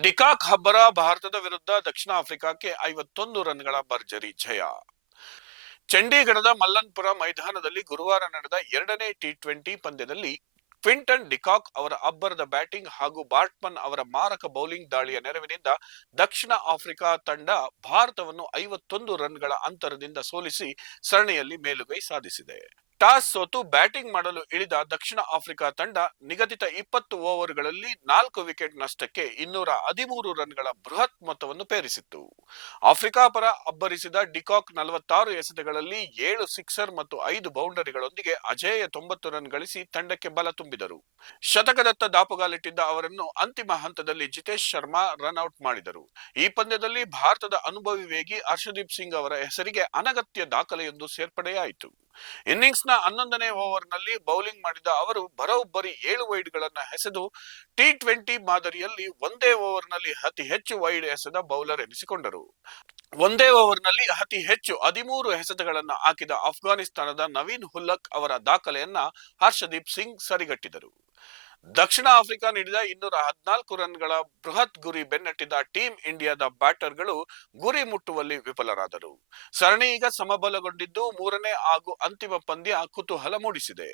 De Kock ಹಬ್ಬರ ಭಾರತದ ವಿರುದ್ಧ ದಕ್ಷಿಣ ಆಫ್ರಿಕಾಕ್ಕೆ ಐವತ್ತೊಂದು ರನ್ಗಳ ಭರ್ಜರಿ ಜಯ. ಚಂಡೀಗಢದ ಮಲ್ಲನ್ಪುರ ಮೈದಾನದಲ್ಲಿ ಗುರುವಾರ ನಡೆದ ಎರಡನೇ ಟಿ ಟ್ವೆಂಟಿ ಪಂದ್ಯದಲ್ಲಿ ಕ್ವಿಂಟನ್ ಡಿಕಾಕ್ ಅವರ ಅಬ್ಬರದ ಬ್ಯಾಟಿಂಗ್ ಹಾಗೂ ಬಾಟ್ಮನ್ ಅವರ ಮಾರಕ ಬೌಲಿಂಗ್ ದಾಳಿಯ ನೆರವಿನಿಂದ ದಕ್ಷಿಣ ಆಫ್ರಿಕಾ ತಂಡ ಭಾರತವನ್ನು ಐವತ್ತೊಂದು ರನ್ಗಳ ಅಂತರದಿಂದ ಸೋಲಿಸಿ ಸರಣಿಯಲ್ಲಿ ಮೇಲುಗೈ ಸಾಧಿಸಿದೆ. ಟಾಸ್ ಸೋತು ಬ್ಯಾಟಿಂಗ್ ಮಾಡಲು ಇಳಿದ ದಕ್ಷಿಣ ಆಫ್ರಿಕಾ ತಂಡ ನಿಗದಿತ ಇಪ್ಪತ್ತು ಓವರ್ಗಳಲ್ಲಿ ನಾಲ್ಕು ವಿಕೆಟ್ ನಷ್ಟಕ್ಕೆ ಇನ್ನೂರ ಹದಿಮೂರು ರನ್ಗಳ ಬೃಹತ್ ಮೊತ್ತವನ್ನು ಪೇರಿಸಿತ್ತು. ಆಫ್ರಿಕಾ ಪರ ಅಬ್ಬರಿಸಿದ ಡಿಕಾಕ್ ನಲವತ್ತಾರು ಎಸೆತಗಳಲ್ಲಿ ಏಳು ಸಿಕ್ಸರ್ ಮತ್ತು ಐದು ಬೌಂಡರಿಗಳೊಂದಿಗೆ ಅಜೇಯ ತೊಂಬತ್ತು ರನ್ ಗಳಿಸಿ ತಂಡಕ್ಕೆ ಬಲ ತುಂಬಿದರು. ಶತಕದತ್ತ ದಾಪುಗಾಲಿಟ್ಟಿದ್ದ ಅವರನ್ನು ಅಂತಿಮ ಹಂತದಲ್ಲಿ ಜಿತೇಶ್ ಶರ್ಮಾ ರನ್ ಔಟ್ ಮಾಡಿದರು. ಈ ಪಂದ್ಯದಲ್ಲಿ ಭಾರತದ ಅನುಭವಿ ವೇಗಿ ಹರ್ಷದೀಪ್ ಸಿಂಗ್ ಅವರ ಹೆಸರಿಗೆ ಅನಗತ್ಯ ದಾಖಲೆಯೊಂದು ಸೇರ್ಪಡೆಯಾಯಿತು. ಇನ್ನಿಂಗ್ಸ್ನ ಹನ್ನೊಂದನೇ ಓವರ್ನಲ್ಲಿ ಬೌಲಿಂಗ್ ಮಾಡಿದ ಅವರು ಬರೋಬ್ಬರಿ ಏಳು ವೈಡ್ಗಳನ್ನು ಎಸೆದು ಟಿ ಟ್ವೆಂಟಿ ಮಾದರಿಯಲ್ಲಿ ಒಂದೇ ಓವರ್ನಲ್ಲಿ ಅತಿ ಹೆಚ್ಚು ವೈಡ್ ಎಸೆದ ಬೌಲರ್ ಎನಿಸಿಕೊಂಡರು. ಒಂದೇ ಓವರ್ನಲ್ಲಿ ಅತಿ ಹೆಚ್ಚು ಹದಿಮೂರು ಎಸೆತಗಳನ್ನು ಹಾಕಿದ ಅಫ್ಘಾನಿಸ್ತಾನದ ನವೀನ್ ಹುಲ್ಲಕ್ ಅವರ ದಾಖಲೆಯನ್ನ ಹರ್ಷದೀಪ್ ಸಿಂಗ್ ಸರಿಗಟ್ಟಿದರು. ದಕ್ಷಿಣ ಆಫ್ರಿಕಾ ನೀಡಿದ ಇನ್ನೂರ ಹದಿನಾಲ್ಕು ರನ್ಗಳ ಬೃಹತ್ ಗುರಿ ಬೆನ್ನಟ್ಟಿದ ಟೀಂ ಇಂಡಿಯಾದ ಬ್ಯಾಟರ್ಗಳು ಗುರಿ ಮುಟ್ಟುವಲ್ಲಿ ವಿಫಲರಾದರು. ಸರಣಿ ಈಗ ಸಮಬಲಗೊಂಡಿದ್ದು ಮೂರನೇ ಹಾಗೂ ಅಂತಿಮ ಪಂದ್ಯ ಕುತೂಹಲ ಮೂಡಿಸಿದೆ.